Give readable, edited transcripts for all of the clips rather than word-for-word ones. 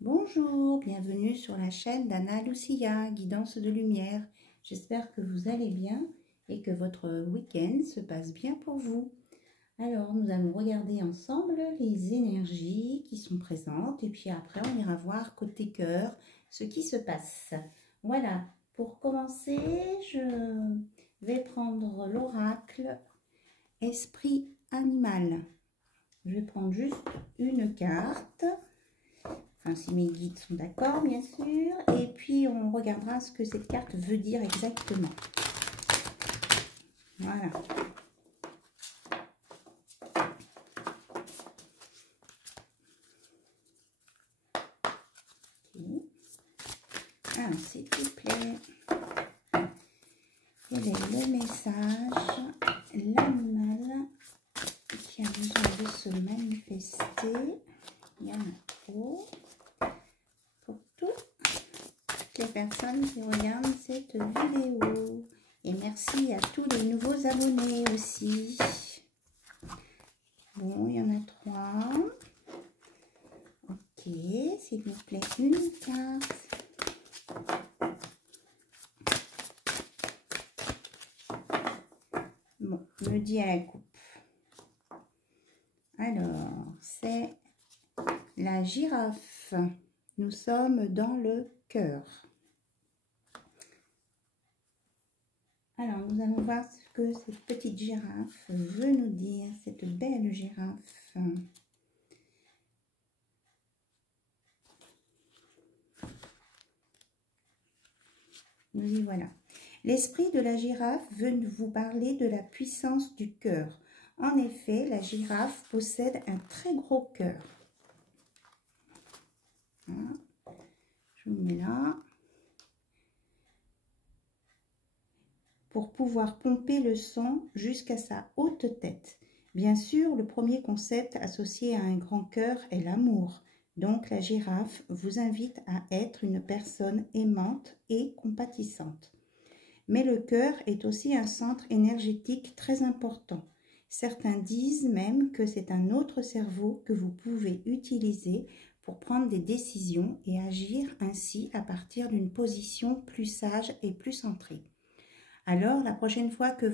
Bonjour, bienvenue sur la chaîne d'Anna Lucia, guidance de lumière. J'espère que vous allez bien et que votre week-end se passe bien pour vous. Alors, nous allons regarder ensemble les énergies qui sont présentes et puis après, on ira voir côté cœur ce qui se passe. Voilà, pour commencer, je vais prendre l'oracle Esprit Animal. Je vais prendre juste une carte. Enfin, si mes guides sont d'accord, bien sûr. Et puis, on regardera ce que cette carte veut dire exactement. Voilà. Okay. Alors, s'il vous plaît, quel est le message? L'animal qui a besoin de se manifester. Il y en a trop. Pour toutes les personnes qui regardent cette vidéo. Et merci à tous les nouveaux abonnés aussi. Bon, il y en a 3. Ok, s'il vous plaît, une carte. Bon, me dit à la coupe. Alors, c'est la girafe. Nous sommes dans le cœur. Alors, nous allons voir ce que cette petite girafe veut nous dire, cette belle girafe. Nous y voilà. L'esprit de la girafe veut vous parler de la puissance du cœur. En effet, la girafe possède un très gros cœur. Voilà. Je vous mets là. Pour pouvoir pomper le sang jusqu'à sa haute tête. Bien sûr, le premier concept associé à un grand cœur est l'amour. Donc, la girafe vous invite à être une personne aimante et compatissante. Mais le cœur est aussi un centre énergétique très important. Certains disent même que c'est un autre cerveau que vous pouvez utiliser pour prendre des décisions et agir ainsi à partir d'une position plus sage et plus centrée. Alors, la prochaine fois que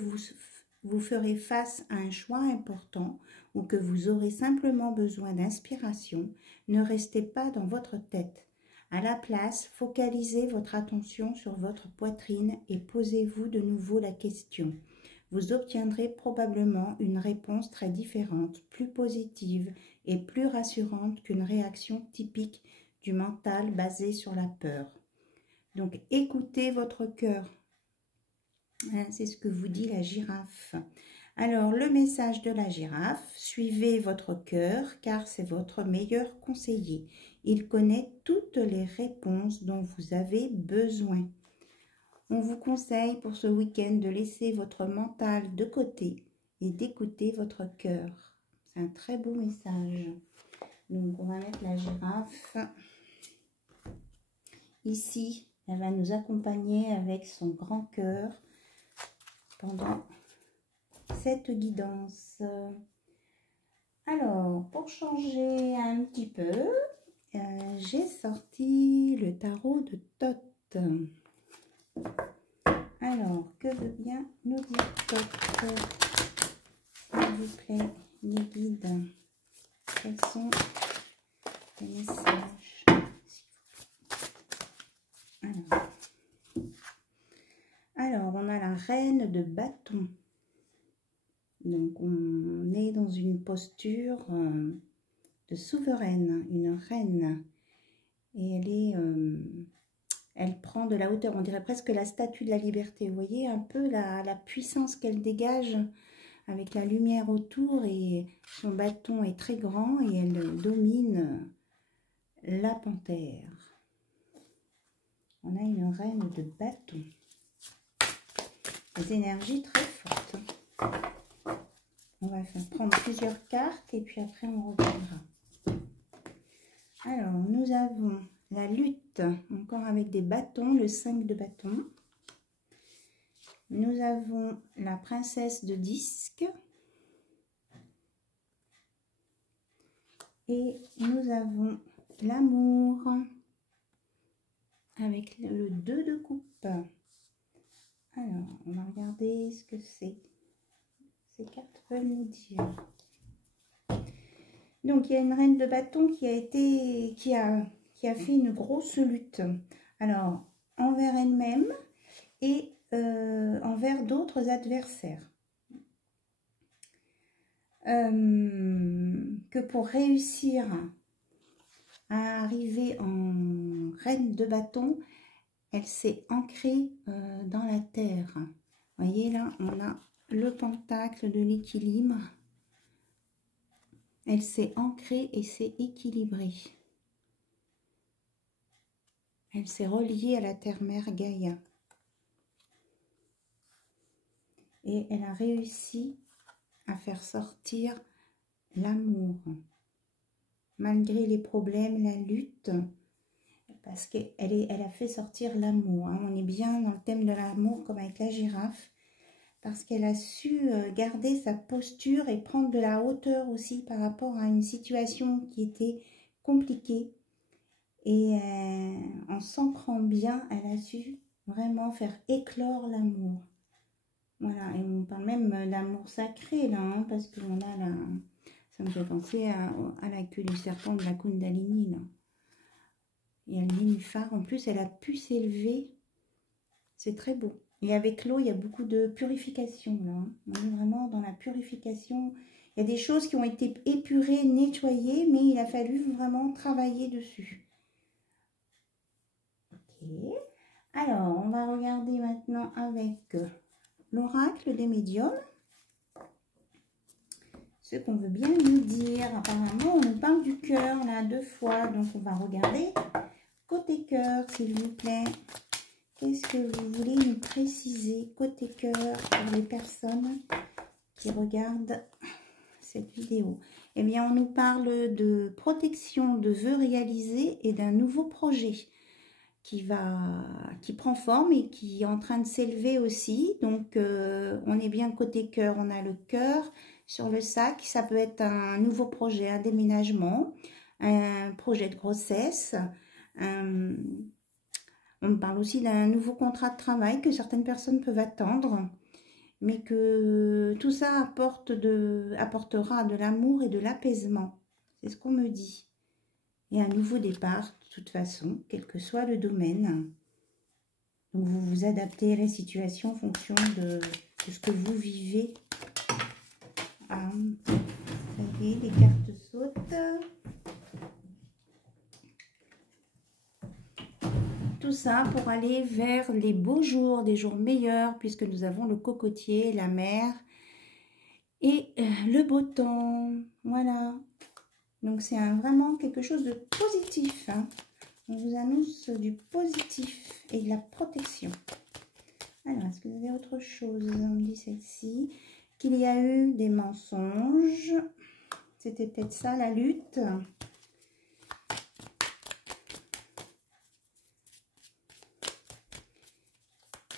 vous ferez face à un choix important ou que vous aurez simplement besoin d'inspiration, ne restez pas dans votre tête. À la place, focalisez votre attention sur votre poitrine et posez-vous de nouveau la question. Vous obtiendrez probablement une réponse très différente, plus positive et plus rassurante qu'une réaction typique du mental basée sur la peur. Donc, écoutez votre cœur. C'est ce que vous dit la girafe. Alors, le message de la girafe, suivez votre cœur car c'est votre meilleur conseiller. Il connaît toutes les réponses dont vous avez besoin. On vous conseille pour ce week-end de laisser votre mental de côté et d'écouter votre cœur. C'est un très beau message. Donc, on va mettre la girafe ici. Elle va nous accompagner avec son grand cœur pendant cette guidance. Alors, pour changer un petit peu, j'ai sorti le tarot de Thoth. Alors, que veut bien nous dire Thoth? S'il vous plaît, les guides, quels sont les messages? Alors, on a la reine de bâton. Donc, on est dans une posture de souveraine, une reine. Et elle prend de la hauteur. On dirait presque la statue de la liberté. Vous voyez un peu la puissance qu'elle dégage avec la lumière autour. Et son bâton est très grand et elle domine la panthère. On a une reine de bâton. Des énergies très fortes. On va prendre plusieurs cartes et puis après on reviendra. Alors, nous avons la lutte, encore avec des bâtons, le 5 de bâton. Nous avons la princesse de disque. Et nous avons l'amour. avec le 2 de coupe. Alors, on va regarder ce que c'est. Ces cartes veulent nous dire. Donc, il y a une reine de bâton qui a fait une grosse lutte. Alors, envers elle-même et envers d'autres adversaires. Que pour réussir à arriver en reine de bâton, elle s'est ancrée dans la terre. Vous voyez là, on a le pentacle de l'équilibre. Elle s'est ancrée et s'est équilibrée. Elle s'est reliée à la terre-mère Gaïa. Et elle a réussi à faire sortir l'amour. Malgré les problèmes, la lutte, parce qu'elle a fait sortir l'amour. Hein. On est bien dans le thème de l'amour comme avec la girafe, parce qu'elle a su garder sa posture et prendre de la hauteur aussi par rapport à une situation qui était compliquée. Et en s'ancrant bien, elle a su vraiment faire éclore l'amour. Voilà, et on parle même d'amour sacré là, hein, parce qu'on a la... Ça me fait penser à la queue du serpent de la Kundalini là. Il y a le nénuphar, en plus elle a pu s'élever, c'est très beau. Et avec l'eau, il y a beaucoup de purification là. Hein. On est vraiment dans la purification. Il y a des choses qui ont été épurées, nettoyées, mais il a fallu vraiment travailler dessus. Ok. Alors, on va regarder maintenant avec l'oracle des médiums. Ce qu'on veut bien nous dire. Apparemment, on nous parle du cœur là 2 fois. Donc, on va regarder côté cœur, s'il vous plaît. Qu'est-ce que vous voulez nous préciser côté cœur pour les personnes qui regardent cette vidéo? Eh bien, on nous parle de protection, de vœux réalisés et d'un nouveau projet qui prend forme et qui est en train de s'élever aussi. Donc, on est bien côté cœur. On a le cœur sur le sac. Ça peut être un nouveau projet, un déménagement, un projet de grossesse. On parle aussi d'un nouveau contrat de travail que certaines personnes peuvent attendre, mais que tout ça apportera de l'amour et de l'apaisement. C'est ce qu'on me dit. Et un nouveau départ, de toute façon, quel que soit le domaine. Donc vous vous adaptez à les situations en fonction de ce que vous vivez. Ah, ça y est, les cartes sautent. Tout ça pour aller vers les beaux jours, des jours meilleurs, puisque nous avons le cocotier, la mer et le beau temps. Voilà. Donc c'est vraiment quelque chose de positif. Hein. On vous annonce du positif et de la protection. Alors, est-ce que vous avez autre chose? On me dit celle-ci. Qu'il y a eu des mensonges. C'était peut-être ça la lutte.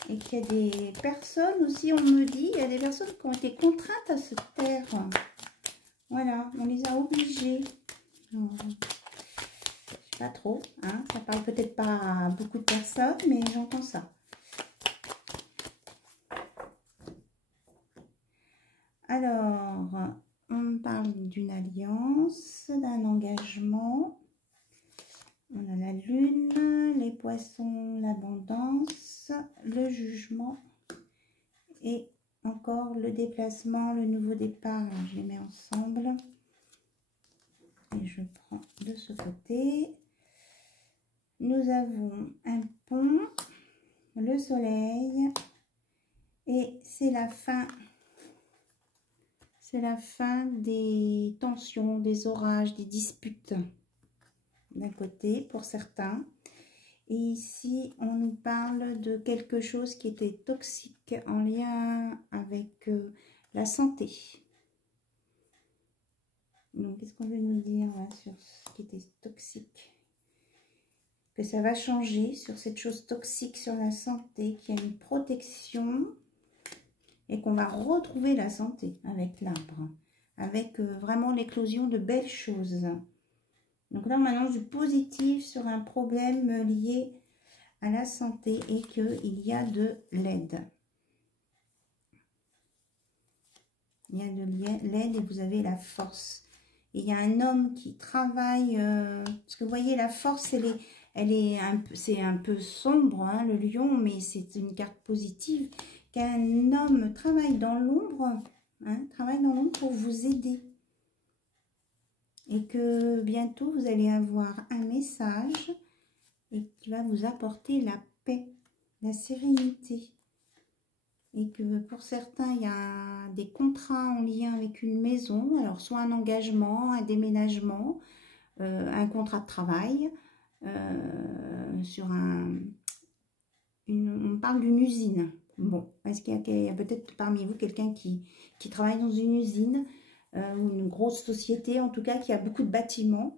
Et qu'il y a des personnes aussi, on me dit, il y a des personnes qui ont été contraintes à se taire. Voilà, on les a obligées. Je sais pas trop, hein, ça parle peut-être pas à beaucoup de personnes, mais j'entends ça. Alors, on parle d'une alliance, d'un engagement. On a la lune, les poissons, l'abondance, le jugement et encore le déplacement, le nouveau départ. Alors, je les mets ensemble et je prends de ce côté. Nous avons un pont, le soleil et c'est la fin. C'est la fin des tensions, des orages, des disputes. D'un côté pour certains, et ici on nous parle de quelque chose qui était toxique en lien avec la santé. Donc qu'est-ce qu'on veut nous dire là, sur ce qui était toxique? Que ça va changer sur cette chose toxique sur la santé, qu'il y a une protection et qu'on va retrouver la santé avec l'arbre, avec vraiment l'éclosion de belles choses. Donc là, on m'annonce du positif sur un problème lié à la santé et qu'il y a de l'aide. Il y a de l'aide et vous avez la force. Et il y a un homme qui travaille, parce que vous voyez, la force, c'est un peu sombre, hein, le lion, mais c'est une carte positive. Qu'un homme travaille dans l'ombre, hein, travaille dans l'ombre pour vous aider. Et que bientôt, vous allez avoir un message et qui va vous apporter la paix, la sérénité. Et que pour certains, il y a des contrats en lien avec une maison, alors soit un engagement, un déménagement, un contrat de travail, sur on parle d'une usine. Bon, est-ce qu'il y a peut-être parmi vous quelqu'un qui travaille dans une usine, ou une grosse société, en tout cas qui a beaucoup de bâtiments?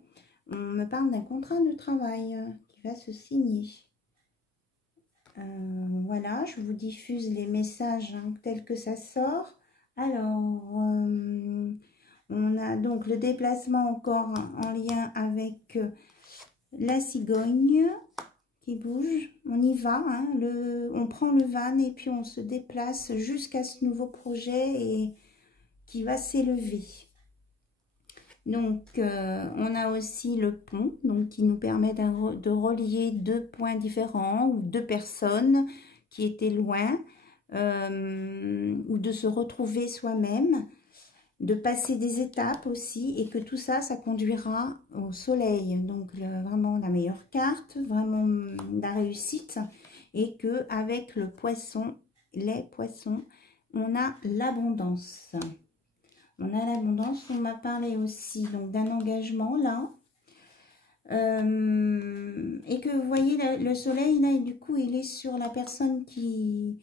On me parle d'un contrat de travail qui va se signer. Voilà, je vous diffuse les messages tels que ça sort. Alors, on a donc le déplacement encore en lien avec la cigogne qui bouge. On y va, hein, on prend le van et puis on se déplace jusqu'à ce nouveau projet et qui va s'élever. Donc, on a aussi le pont, donc qui nous permet de relier deux points différents ou deux personnes qui étaient loin, ou de se retrouver soi-même, de passer des étapes aussi, et que tout ça, ça conduira au soleil. Donc, vraiment la meilleure carte, vraiment la réussite, et que avec le poisson, les poissons, on a l'abondance. On a l'abondance. On m'a parlé aussi donc d'un engagement là. Et que vous voyez le soleil là, et du coup il est sur la personne qui,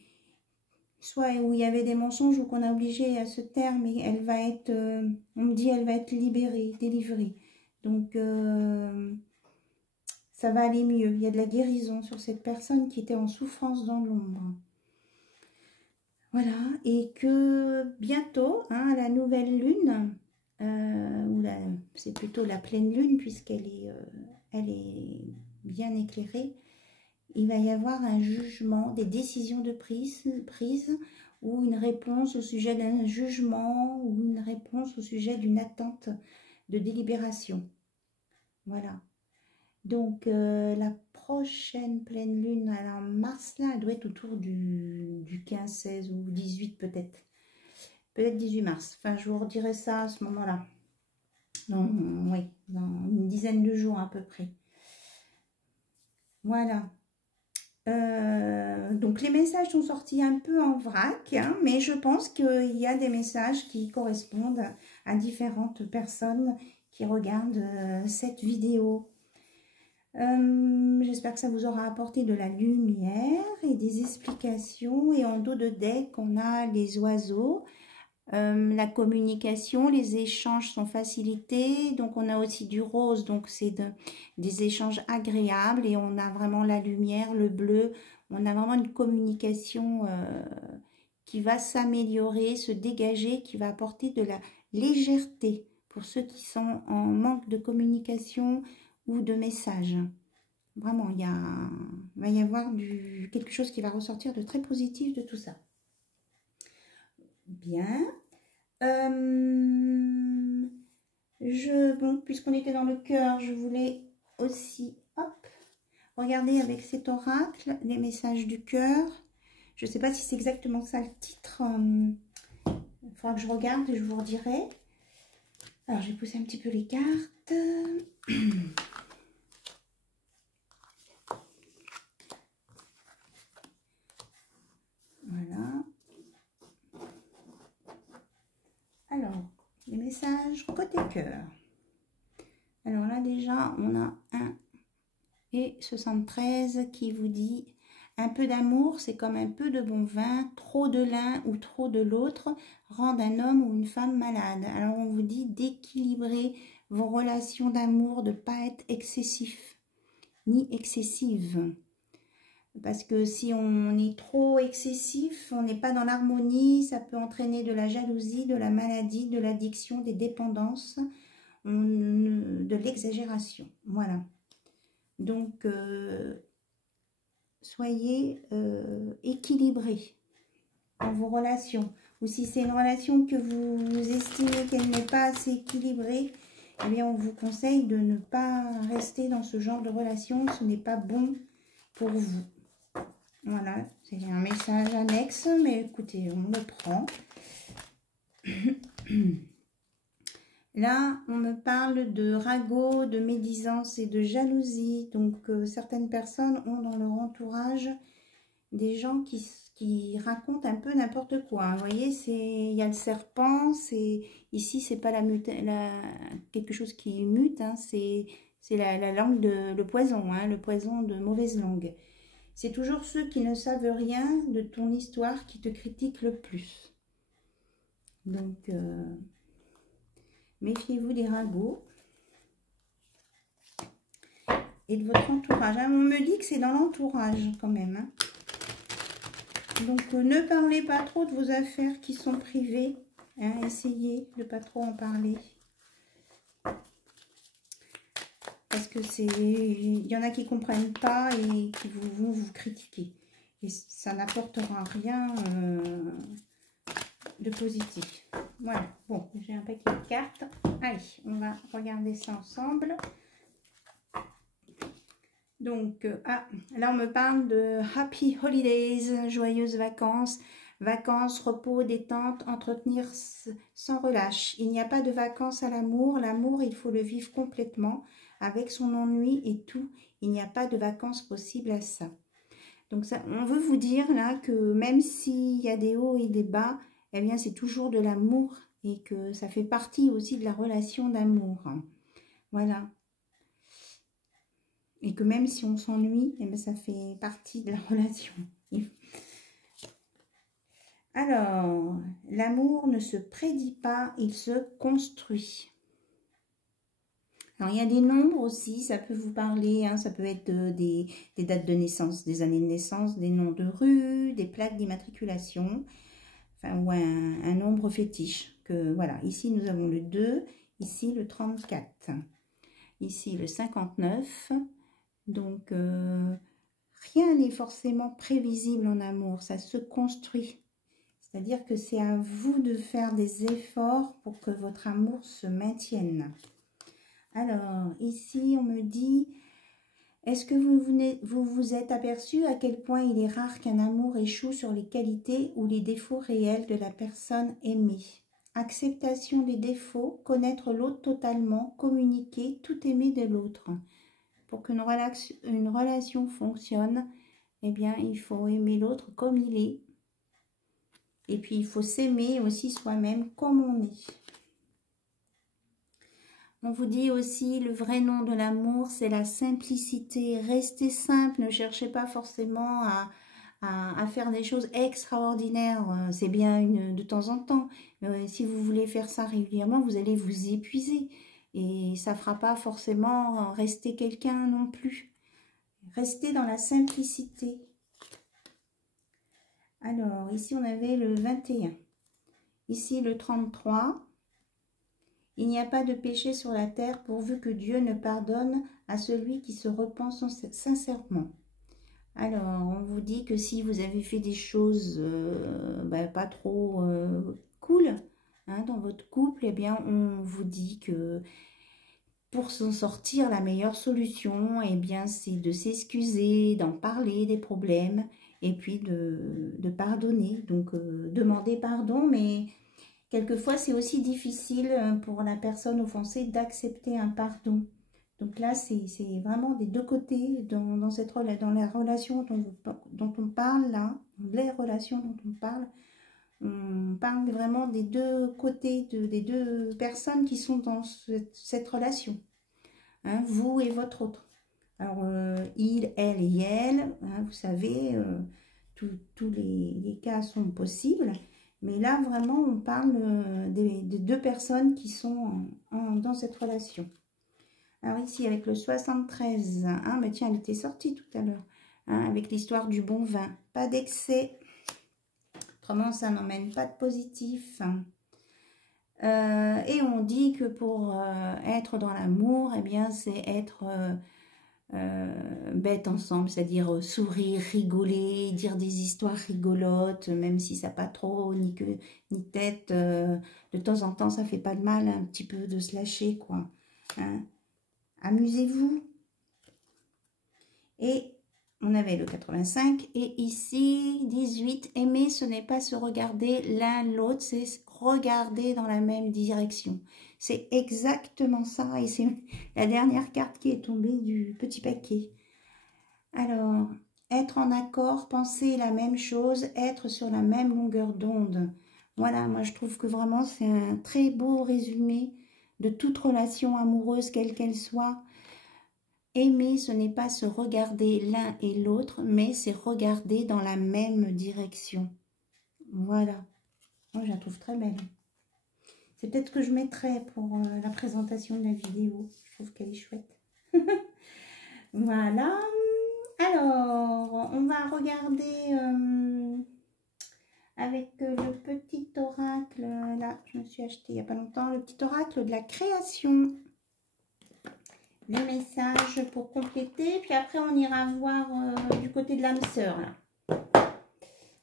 soit où il y avait des mensonges ou qu'on a obligé à se taire, mais elle va être, on me dit elle va être libérée, délivrée. Donc ça va aller mieux. Il y a de la guérison sur cette personne qui était en souffrance dans l'ombre. Voilà, et que bientôt, hein, la nouvelle lune, c'est plutôt la pleine lune puisqu'elle est, elle est bien éclairée, il va y avoir un jugement, des décisions de prise ou une réponse au sujet d'un jugement ou une réponse au sujet d'une attente de délibération. Voilà. Donc, la prochaine pleine lune, alors mars, là, elle doit être autour du 15, 16 ou 18 peut-être. Peut-être 18 mars. Enfin, je vous redirai ça à ce moment-là. Oui, dans une dizaine de jours à peu près. Voilà. Donc, les messages sont sortis un peu en vrac, hein, mais je pense qu'il y a des messages qui correspondent à différentes personnes qui regardent cette vidéo. J'espère que ça vous aura apporté de la lumière et des explications. Et en dos de deck, on a les oiseaux, la communication, les échanges sont facilités. Donc, on a aussi du rose, donc c'est des échanges agréables. Et on a vraiment la lumière, le bleu. On a vraiment une communication qui va s'améliorer, se dégager, qui va apporter de la légèreté pour ceux qui sont en manque de communication ou de messages. Vraiment, va y avoir quelque chose qui va ressortir de très positif de tout ça. Bien. Bon, puisqu'on était dans le cœur, je voulais aussi, hop, regarder avec cet oracle les messages du cœur. Je ne sais pas si c'est exactement ça le titre. Il faudra que je regarde et je vous redirai. Alors, je vais pousser un petit peu les cartes. Voilà. Alors, les messages côté cœur. Alors là, déjà, on a 1 et 73 qui vous dit un peu d'amour, c'est comme un peu de bon vin, trop de l'un ou trop de l'autre rend un homme ou une femme malade. Alors, on vous dit d'équilibrer vos relations d'amour, de ne pas être excessif ni excessive. Parce que si on est trop excessif, on n'est pas dans l'harmonie, ça peut entraîner de la jalousie, de la maladie, de l'addiction, des dépendances, de l'exagération. Voilà. Donc, soyez équilibrés dans vos relations. Ou si c'est une relation que vous estimez qu'elle n'est pas assez équilibrée, eh bien, on vous conseille de ne pas rester dans ce genre de relation. Ce n'est pas bon pour vous. Voilà, c'est un message annexe, mais écoutez, on le prend. Là, on me parle de ragot, de médisance et de jalousie. Donc, certaines personnes ont dans leur entourage des gens qui racontent un peu n'importe quoi. Vous voyez, il y a le serpent, ici, c'est pas quelque chose qui mute, hein, c'est la langue le poison, hein, le poison de mauvaise langue. C'est toujours ceux qui ne savent rien de ton histoire qui te critiquent le plus. Donc, méfiez-vous des ragots et de votre entourage. On me dit que c'est dans l'entourage quand même. Hein. Donc, ne parlez pas trop de vos affaires qui sont privées. Hein. Essayez de ne pas trop en parler. Parce que il y en a qui ne comprennent pas et qui vont vous critiquer. Et ça n'apportera rien de positif. Voilà. Bon, j'ai un paquet de cartes. Allez, on va regarder ça ensemble. Donc, là, on me parle de Happy Holidays, joyeuses vacances. Vacances, repos, détente, entretenir sans relâche. Il n'y a pas de vacances à l'amour. L'amour, il faut le vivre complètement, avec son ennui et tout. Il n'y a pas de vacances possibles à ça. Donc, ça, on veut vous dire là que même s'il y a des hauts et des bas, eh bien, c'est toujours de l'amour et que ça fait partie aussi de la relation d'amour. Voilà. Et que même si on s'ennuie, eh bien, ça fait partie de la relation. Alors, l'amour ne se prédit pas, il se construit. Alors, il y a des nombres aussi, ça peut vous parler, hein, ça peut être des dates de naissance, des années de naissance, des noms de rues, des plaques d'immatriculation, enfin, ou un nombre fétiche. Que, voilà, ici, nous avons le 2, ici, le 34, ici, le 59. Donc, rien n'est forcément prévisible en amour, ça se construit. C'est-à-dire que c'est à vous de faire des efforts pour que votre amour se maintienne. Alors, ici, on me dit, est-ce que vous vous êtes aperçu à quel point il est rare qu'un amour échoue sur les qualités ou les défauts réels de la personne aimée? Acceptation des défauts, connaître l'autre totalement, communiquer, tout aimer de l'autre. Pour qu'une relation fonctionne, eh bien, il faut aimer l'autre comme il est. Et puis, il faut s'aimer aussi soi-même comme on est. On vous dit aussi, le vrai nom de l'amour, c'est la simplicité. Restez simple, ne cherchez pas forcément à faire des choses extraordinaires. C'est bien de temps en temps. Mais si vous voulez faire ça régulièrement, vous allez vous épuiser. Et ça ne fera pas forcément rester quelqu'un non plus. Restez dans la simplicité. Alors, ici, on avait le 21. Ici, le 33. Il n'y a pas de péché sur la terre pourvu que Dieu ne pardonne à celui qui se repent sincèrement. Alors, on vous dit que si vous avez fait des choses pas trop cool hein, dans votre couple, eh bien, on vous dit que pour s'en sortir, la meilleure solution, eh bien, c'est de s'excuser, d'en parler des problèmes et puis de pardonner. Donc, demander pardon, mais quelquefois, c'est aussi difficile pour la personne offensée d'accepter un pardon. Donc là, c'est vraiment des deux côtés dans la relation dont on parle là, les relations dont on parle vraiment des deux côtés, des deux personnes qui sont dans cette relation. Hein, vous et votre autre. Alors, il, elle et elle, hein, vous savez, tous les cas sont possibles. Mais là, vraiment, on parle des deux personnes qui sont dans cette relation. Alors ici, avec le 73, hein, mais tiens, elle était sortie tout à l'heure, hein, avec l'histoire du bon vin. Pas d'excès, autrement, ça n'emmène pas de positif. Et on dit que pour être dans l'amour, eh bien, c'est être bête ensemble, c'est-à-dire sourire, rigoler, dire des histoires rigolotes, même si ça n'a pas trop ni queue ni tête. De temps en temps, ça fait pas de mal un petit peu de se lâcher, quoi. Hein. Amusez-vous. Et on avait le 85 et ici 18. Aimer, ce n'est pas se regarder l'un l'autre, c'est regarder dans la même direction. C'est exactement ça et c'est la dernière carte qui est tombée du petit paquet. Alors, être en accord, penser la même chose, être sur la même longueur d'onde. Voilà, moi je trouve que vraiment c'est un très beau résumé de toute relation amoureuse, quelle qu'elle soit. Aimer, ce n'est pas se regarder l'un et l'autre, mais c'est regarder dans la même direction. Voilà. Moi, je la trouve très belle. C'est peut-être ce que je mettrai pour la présentation de la vidéo. Je trouve qu'elle est chouette. Voilà. Alors, on va regarder avec le petit oracle. Là, je me suis acheté il n'y a pas longtemps. Le petit oracle de la création. Les messages pour compléter. Puis après, on ira voir du côté de l'âme sœur.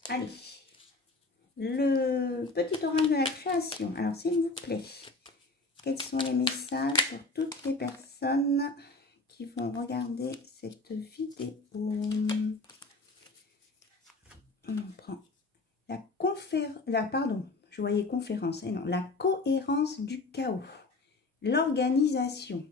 Allez. Le petit oracle de la création. Alors, s'il vous plaît, quels sont les messages pour toutes les personnes qui vont regarder cette vidéo? On prend la cohérence du chaos. L'organisation.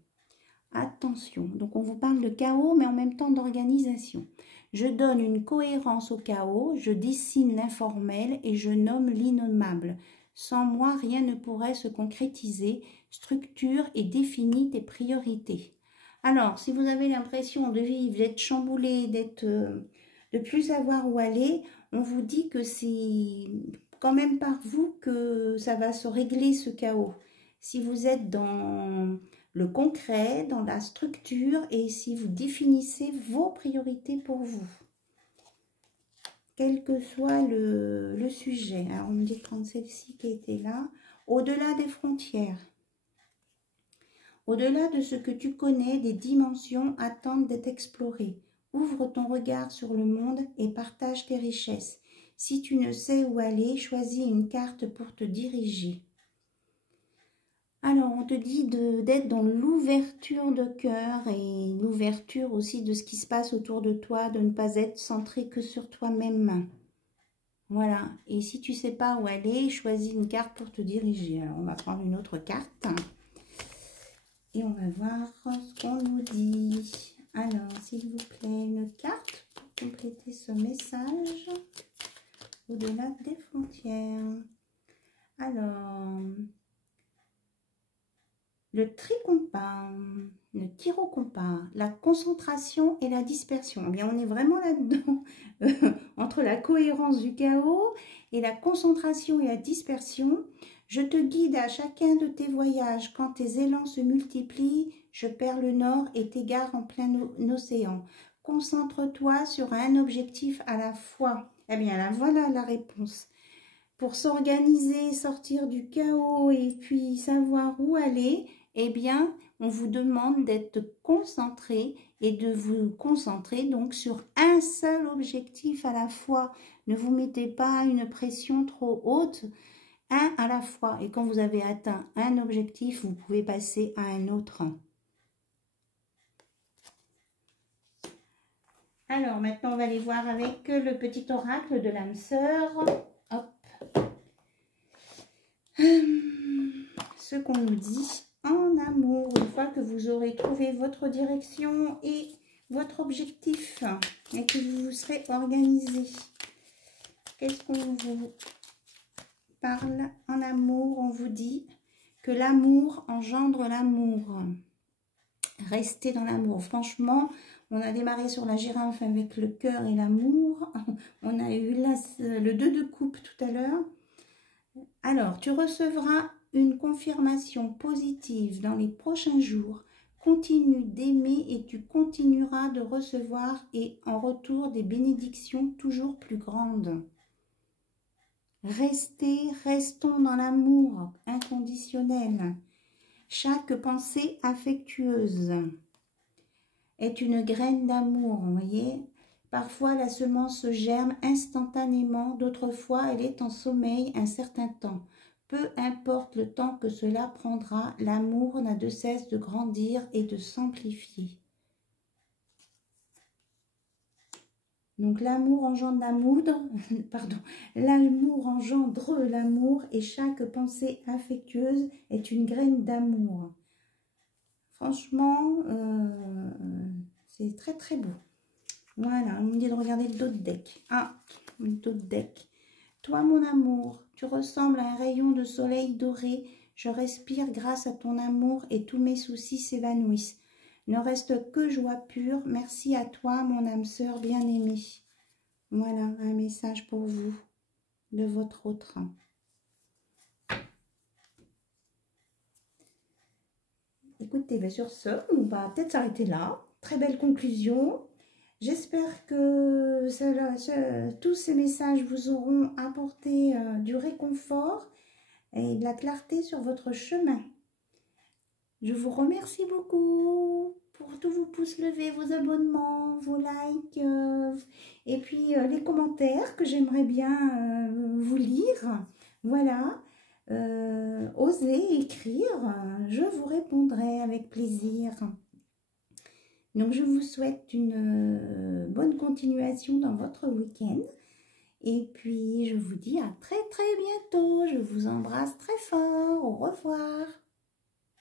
Attention, donc on vous parle de chaos, mais en même temps d'organisation. Je donne une cohérence au chaos, je dessine l'informel et je nomme l'innommable. Sans moi, rien ne pourrait se concrétiser. Structure et définis tes priorités. Alors, si vous avez l'impression de vivre, d'être chamboulé, de plus savoir où aller, on vous dit que c'est quand même par vous que ça va se régler ce chaos. Si vous êtes dans le concret, dans la structure et si vous définissez vos priorités pour vous. Quel que soit le sujet. Alors, on me dit de prendre celle-ci qui était là. Au-delà des frontières. Au-delà de ce que tu connais, des dimensions attendent d'être explorées. Ouvre ton regard sur le monde et partage tes richesses. Si tu ne sais où aller, choisis une carte pour te diriger. Alors, on te dit d'être dans l'ouverture de cœur et l'ouverture aussi de ce qui se passe autour de toi, de ne pas être centré que sur toi-même. Voilà. Et si tu ne sais pas où aller, choisis une carte pour te diriger. Alors, on va prendre une autre carte. Et on va voir ce qu'on nous dit. Alors, s'il vous plaît, une carte pour compléter ce message. Au-delà des frontières. Alors... le tricompas, le tyrocompas, la concentration et la dispersion. Eh bien, on est vraiment là-dedans, entre la cohérence du chaos et la concentration et la dispersion. Je te guide à chacun de tes voyages. Quand tes élans se multiplient, je perds le nord et t'égare en plein océan. Concentre-toi sur un objectif à la fois. Eh bien, là, voilà la réponse. Pour s'organiser, sortir du chaos et puis savoir où aller, eh bien, on vous demande d'être concentré et de vous concentrer donc sur un seul objectif à la fois. Ne vous mettez pas une pression trop haute, un à la fois. Et quand vous avez atteint un objectif, vous pouvez passer à un autre. Alors, maintenant, on va aller voir avec le petit oracle de l'âme sœur. Hop. Ce qu'on nous dit en amour, une fois que vous aurez trouvé votre direction et votre objectif et que vous vous serez organisé. Qu'est-ce qu'on vous parle en amour? On vous dit que l'amour engendre l'amour. Restez dans l'amour. Franchement, on a démarré sur la girafe avec le cœur et l'amour. On a eu là, le 2 de coupe tout à l'heure. Alors, tu recevras une confirmation positive dans les prochains jours. Continue d'aimer et tu continueras de recevoir et en retour des bénédictions toujours plus grandes. Restons dans l'amour inconditionnel. Chaque pensée affectueuse est une graine d'amour, vous voyez. Parfois, la semence se germe instantanément, d'autres fois, elle est en sommeil un certain temps. Peu importe le temps que cela prendra, l'amour n'a de cesse de grandir et de s'amplifier. Donc l'amour engendre l'amour, pardon, l'amour engendre l'amour et chaque pensée affectueuse est une graine d'amour. Franchement, c'est très très beau. Voilà, on me dit de regarder d'autres decks. Ah, d'autres decks. Toi mon amour, tu ressembles à un rayon de soleil doré. Je respire grâce à ton amour et tous mes soucis s'évanouissent. Ne reste que joie pure. Merci à toi mon âme sœur bien-aimée. Voilà, un message pour vous, de votre autre. Écoutez, bien sur ce, on va peut-être s'arrêter là. Très belle conclusion. J'espère que tous ces messages vous auront apporté du réconfort et de la clarté sur votre chemin. Je vous remercie beaucoup pour tous vos pouces levés, vos abonnements, vos likes et puis les commentaires que j'aimerais bien vous lire. Voilà, osez écrire, je vous répondrai avec plaisir. Donc je vous souhaite une bonne continuation dans votre week-end. Et puis je vous dis à très très bientôt. Je vous embrasse très fort. Au revoir.